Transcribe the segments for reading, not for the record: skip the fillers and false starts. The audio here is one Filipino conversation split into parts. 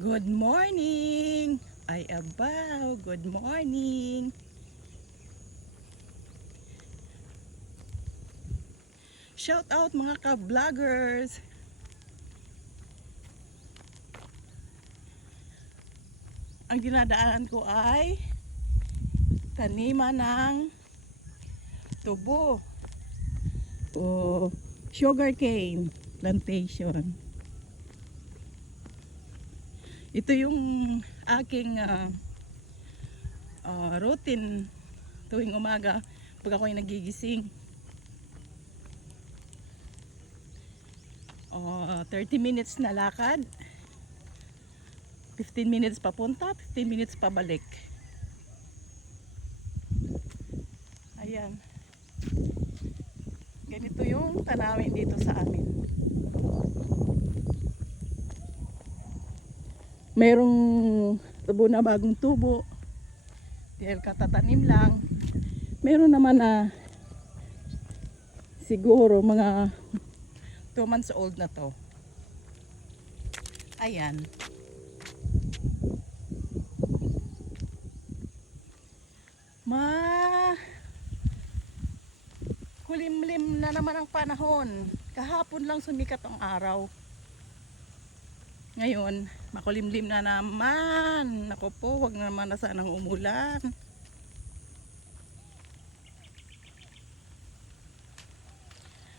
Good morning! Ay abaw, good morning! Shout out mga ka-vloggers! Ang dinadaanan ko ay taniman ng tubo o sugarcane plantation. Ito yung aking routine tuwing umaga pag ako'y nagigising. 30 minutes na lakad, 15 minutes papunta, 15 minutes pabalik. Ayan, ganito yung tanawin dito sa amin. Merong tubo na bagong tubo dahil katatanim lang. Meron naman na siguro mga 2 months old na to. Ayan. Kulimlim na naman ang panahon. Kahapon lang sumikat ang araw. Ngayon, makulimlim na naman. Naku po, wag naman na sanang umulan.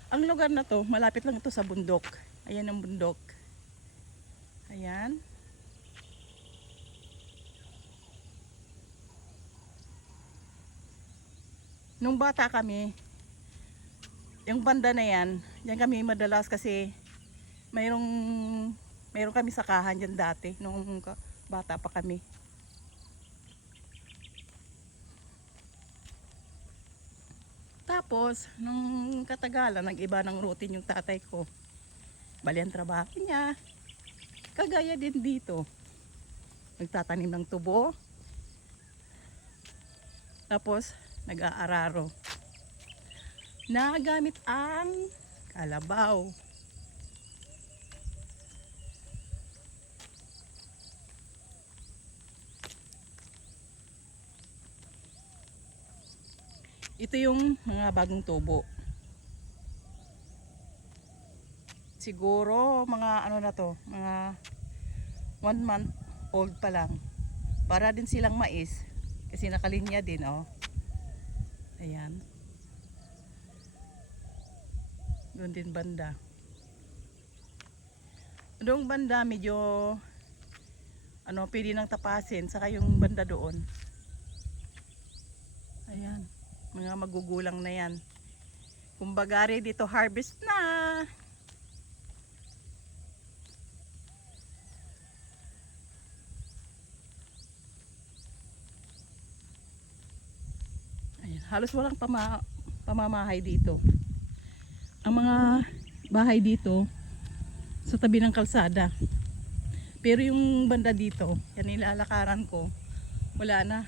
Ang lugar na to, malapit lang ito sa bundok. Ayan ang bundok. Ayan. Nung bata kami, yung banda na yan, yan kami madalas kasi mayroong kami sakahan dyan dati nung bata pa kami. Tapos, nung katagalan, nag-iba ng routine yung tatay ko. Bali ang trabaho niya. Kagaya din dito. Nagtatanim ng tubo. Tapos, nag-aararo. Nagamit ang kalabaw. Ito yung mga bagong tubo. Siguro mga ano na to, mga 1 month old pa lang. Para din silang mais. Kasi nakalinya din, oh. Ayan. Doon din banda. Doong banda medyo pwede nang tapasin, saka yung banda doon. Ayan. Mga magugulang na yan. Kumbaga dito harvest na. Ayan. Halos walang pamamahay dito. Ang mga bahay dito sa tabi ng kalsada. Pero yung banda dito, yan nilalakaran ko. Wala na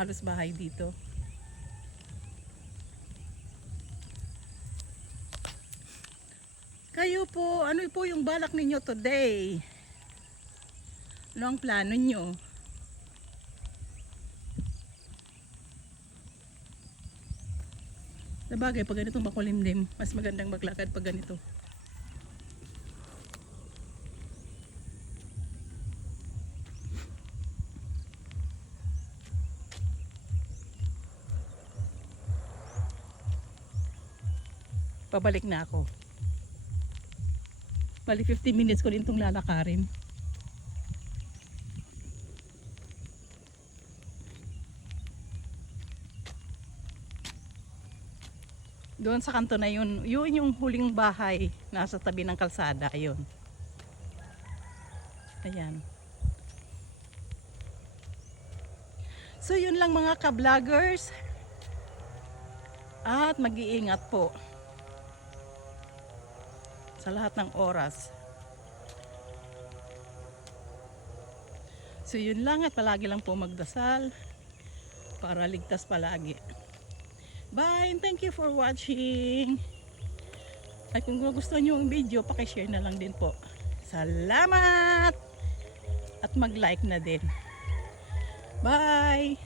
halos bahay dito. Kayo po, ano po yung balak ninyo today? Ano ang plano nyo? Sabagay, pag ganitong makulimlim, mas magandang maglakad pag ganito. Pabalik na ako. Bali 15 minutes ko din itong lalakarin. Doon sa kanto na yun yung huling bahay nasa tabi ng kalsada, ayun. Ayan. So yun lang mga ka-vloggers. At mag-iingat po sa lahat ng oras. So yun lang, at palagi lang po magdasal para ligtas palagi. Bye and thank you for watching. At kung gusto nyo yung video, pakishare na lang din po. Salamat! At at mag-like na din. Bye!